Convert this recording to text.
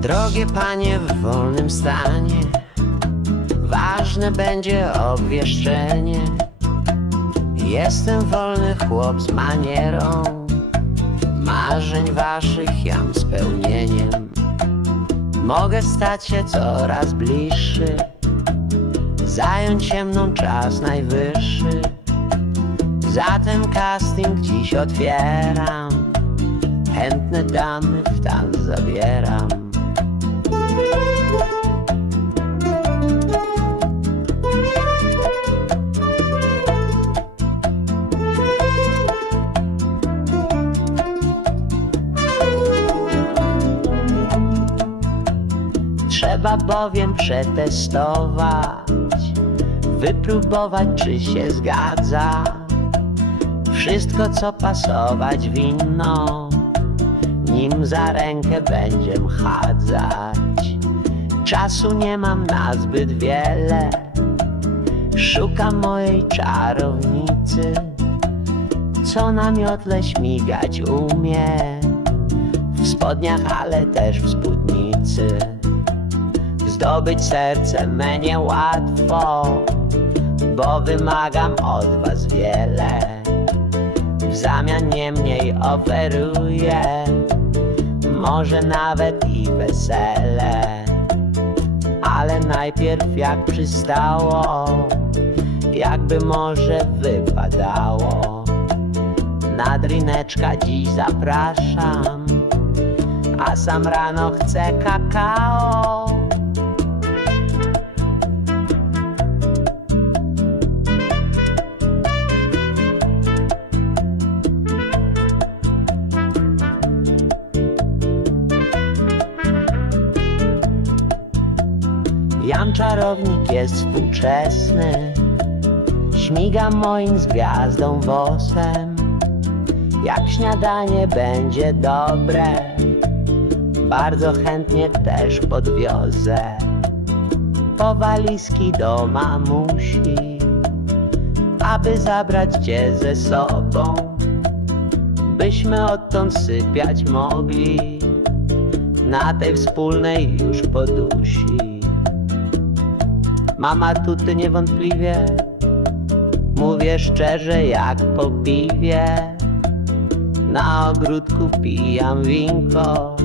Drogie panie w wolnym stanie, ważne będzie obwieszczenie. Jestem wolny chłop z manierą, marzeń waszych jam spełnieniem. Mogę stać się coraz bliższy, zająć się mną czas najwyższy. Zatem casting dziś otwieram, chętne damy w tan zabieram. Trzeba bowiem przetestować, wypróbować czy się zgadza. Wszystko co pasować winno, nim za rękę będziem chadzać. Czasu nie mam na zbyt wiele, szukam mojej czarownicy, co na miotle śmigać umie, w spodniach, ale też w spódnicy. Zdobyć serce mnie niełatwo, bo wymagam od was wiele. W zamian niemniej oferuję, może nawet i wesele. Ale najpierw jak przystało, jakby może wypadało. Na drineczka dziś zapraszam, a sam rano chcę kakao. Jan czarownik jest współczesny. Śmiga moim z gwiazdą włosem Jak śniadanie będzie dobre Bardzo chętnie też podwiozę. Po walizki do mamusi Aby zabrać cię ze sobą Byśmy odtąd sypiać mogli Na tej wspólnej już podusi Mama tuty niewątpliwie. Mówię szczerze jak po piwie. Na ogródku pijam winko